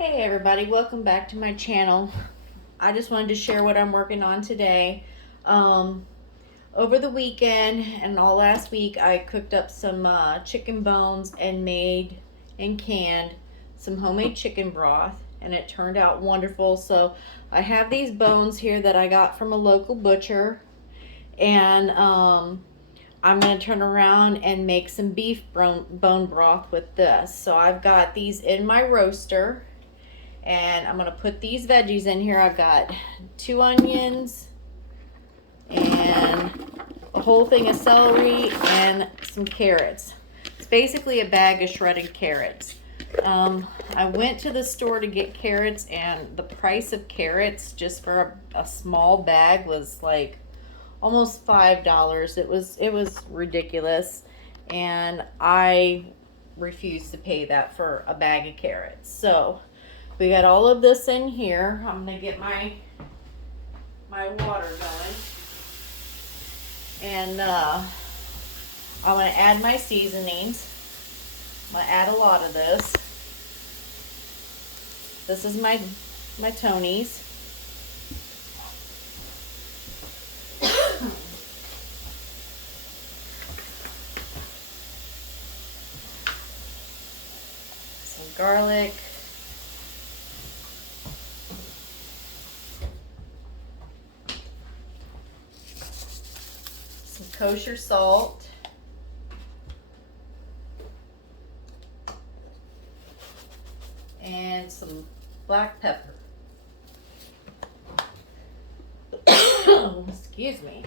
Hey everybody, welcome back to my channel. I just wanted to share what I'm working on today. Over the weekend and all last week, I cooked up some chicken bones and made and canned some homemade chicken broth, and it turned out wonderful. So I have these bones here that I got from a local butcher, and I'm going to turn around and make some beef bone broth with this. So I've got these in my roaster. And I'm gonna put these veggies in here. I've got 2 onions and a whole thing of celery and some carrots. It's basically a bag of shredded carrots. I went to the store to get carrots, and the price of carrots just for a small bag was like almost $5. It was ridiculous, and I refused to pay that for a bag of carrots. So we got all of this in here. I'm gonna get my water going, and I'm gonna add my seasonings. I'm gonna add a lot of this. This is my Tony's. Some garlic. Some kosher salt. And some black pepper. Excuse me.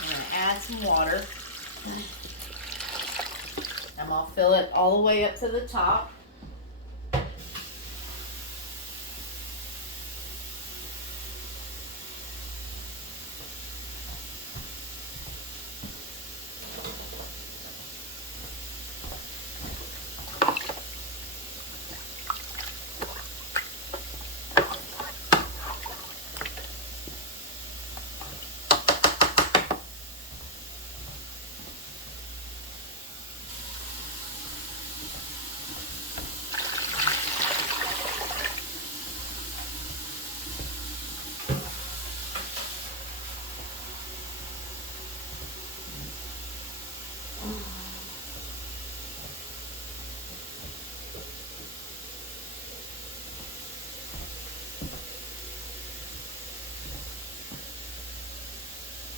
I'm going to add some water. I'm going to fill it all the way up to the top.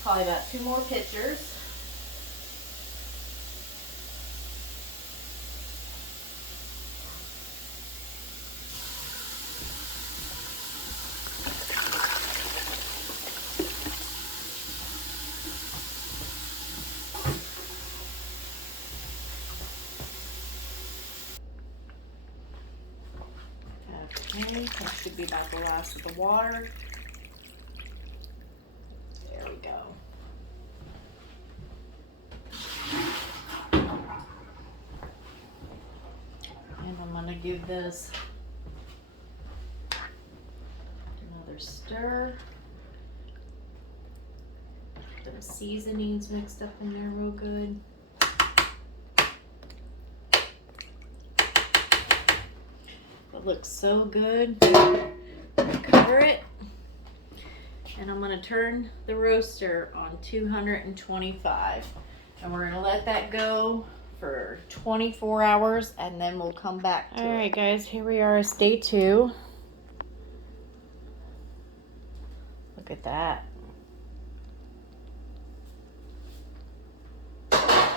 Probably about 2 more pitchers. Okay, that should be about the last of the water. There we go. And I'm going to give this another stir. Get the seasonings mixed up in there real good. It looks so good. Cover it. And I'm going to turn the roaster on 225. And we're going to let that go for 24 hours, and then we'll come back to it. All right, guys, here we are. It's day 2. Look at that. I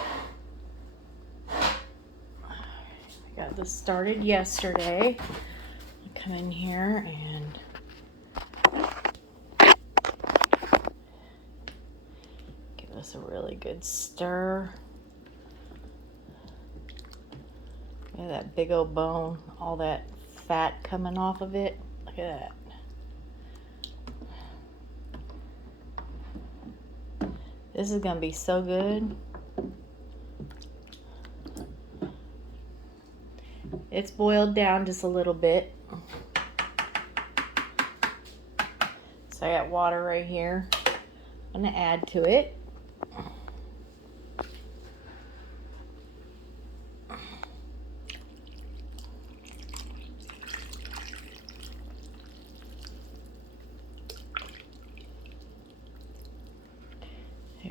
got this started yesterday. I come in here and give this a really good stir. Look at that big old bone, all that fat coming off of it. Look at that. This is gonna be so good. It's boiled down just a little bit. So I got water right here. I'm gonna add to it.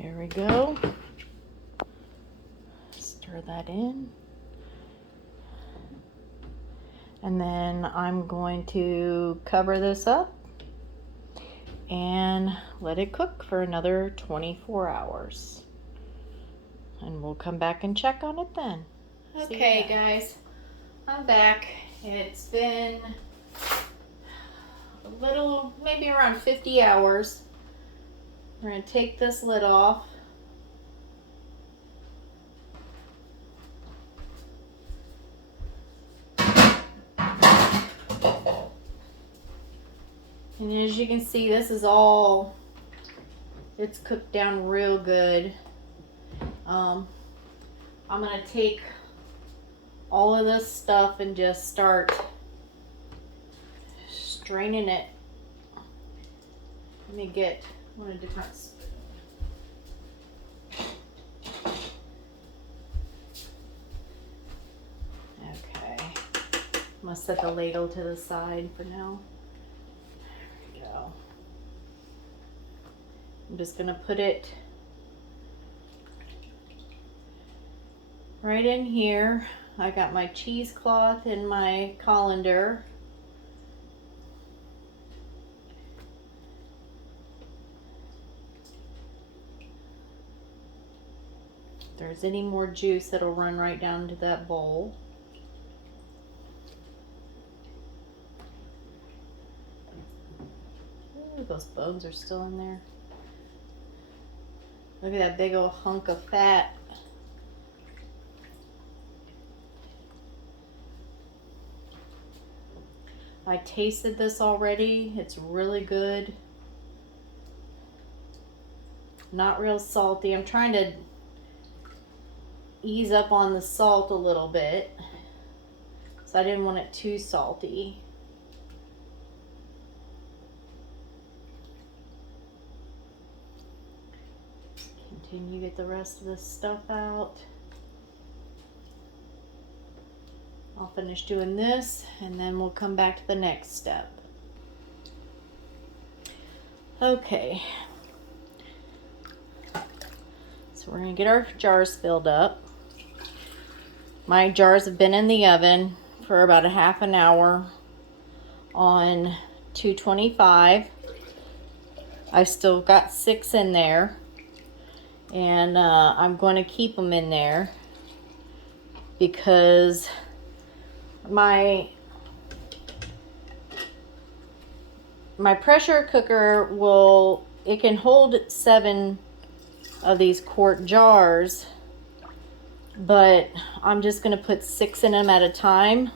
There we go. Stir that in. And then I'm going to cover this up and let it cook for another 24 hours. And we'll come back and check on it then. Okay, guys, I'm back. It's been a little, maybe around 50 hours. We're going to take this lid off. And as you can see, this is all, it's cooked down real good. I'm going to take all of this stuff and just start straining it. Let me get one of different spoon. Okay. I'm going to set the ladle to the side for now. There we go. I'm just going to put it right in here. I got my cheesecloth and my colander. If there's any more juice, it'll run right down into that bowl. Ooh, those bones are still in there. Look at that big old hunk of fat. I tasted this already. It's really good. Not real salty. I'm trying to ease up on the salt a little bit, so I didn't want it too salty. Continue to get the rest of this stuff out. I'll finish doing this and then we'll come back to the next step. Okay. So we're going to get our jars filled up. My jars have been in the oven for about a half an hour on 225. I've still got 6 in there, and I'm going to keep them in there because my pressure cooker it can hold 7 of these quart jars, but I'm just going to put 6 in them at a time.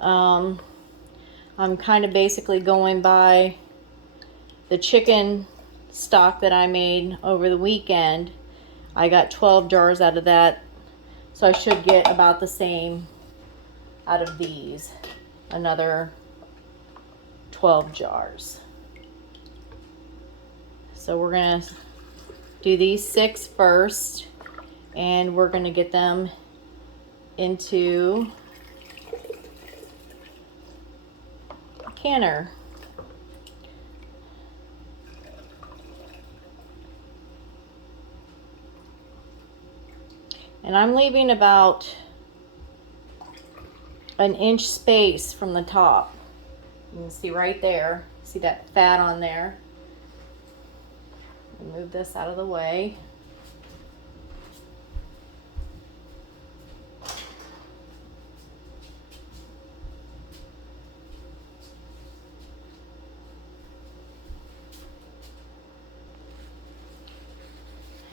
I'm kind of basically going by the chicken stock that I made over the weekend. I got 12 jars out of that, so I should get about the same out of these, another 12 jars. So we're gonna do these 6 first, and we're gonna get them into a canner. And I'm leaving about an inch space from the top. You can see right there. See that fat on there? Move this out of the way.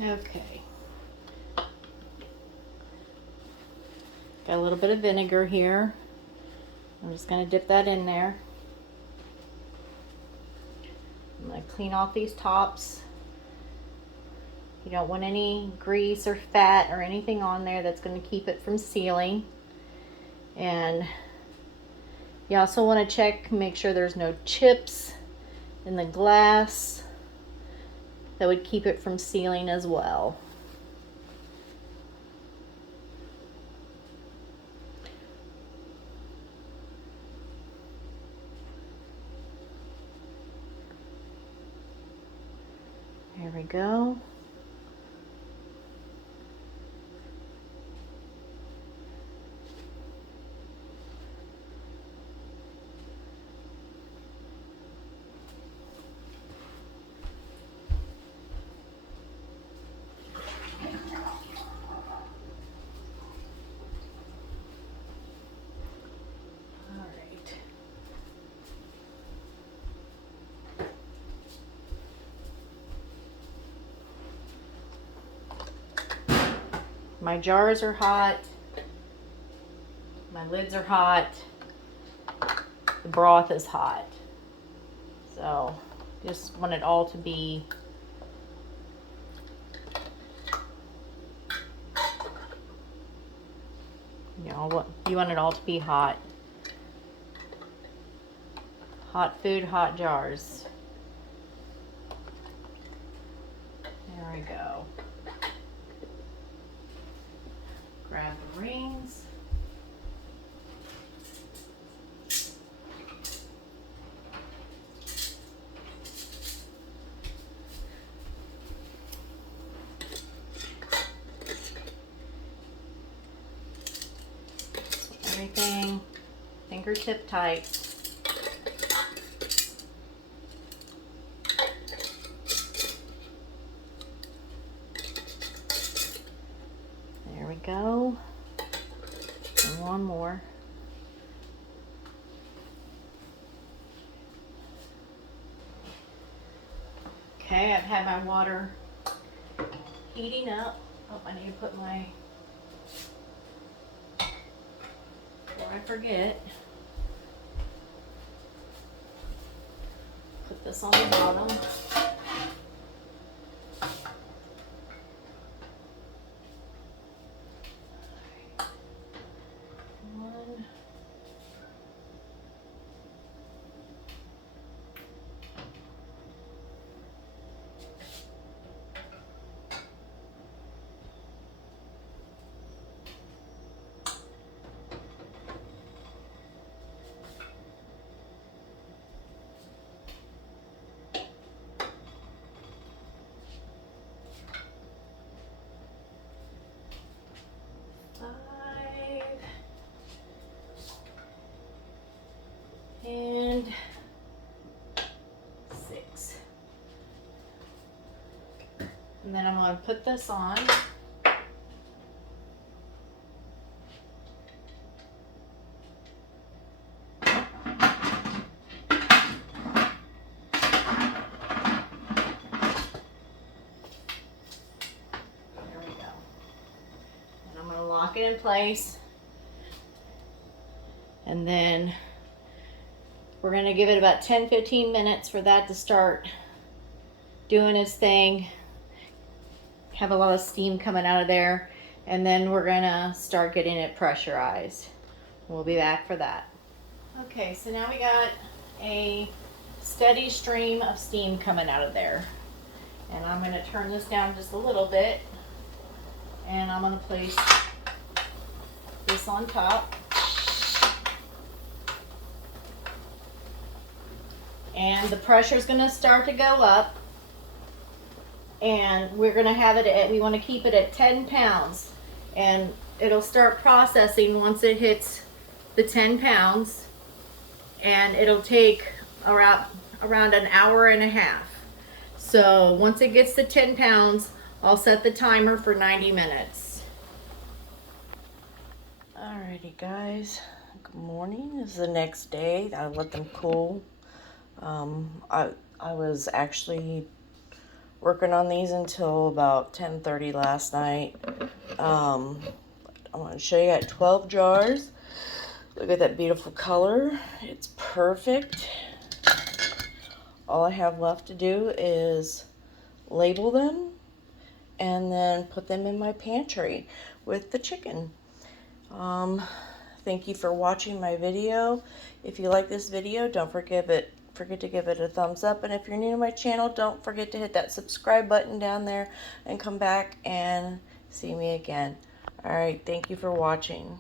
Okay. Got a little bit of vinegar here. I'm just going to dip that in there. I'm going to clean off these tops. You don't want any grease or fat or anything on there that's going to keep it from sealing. And you also want to check, make sure there's no chips in the glass. That would keep it from sealing as well. There we go. My jars are hot. My lids are hot. The broth is hot. So just want it all to be you want it all to be hot. Hot food, hot jars. There we go. Grab the rings. Everything fingertip tight. There we go. And one more. Okay, I've had my water heating up. Oh, I need to put my, before I forget, put this on the bottom. One. And 6. And then I'm going to put this on. There we go. And I'm going to lock it in place. And then we're going to give it about 10-15 minutes for that to start doing its thing. Have a lot of steam coming out of there. And then we're going to start getting it pressurized. We'll be back for that. Okay, so now we got a steady stream of steam coming out of there. And I'm going to turn this down just a little bit. And I'm going to place this on top. And the pressure is going to start to go up, and we're going to have it at, we want to keep it at 10 pounds, and it'll start processing once it hits the 10 pounds, and it'll take around an hour and a half. So once it gets to 10 pounds, I'll set the timer for 90 minutes. Alrighty guys, good morning. This is the next day. I let them cool. I was actually working on these until about 10:30 last night. I want to show you, I got 12 jars. Look at that beautiful color. It's perfect. All I have left to do is label them and then put them in my pantry with the chicken. Thank you for watching my video. If you like this video, don't forget to give it a thumbs up, and if you're new to my channel, don't forget to hit that subscribe button down there and come back and see me again. Alright, thank you for watching.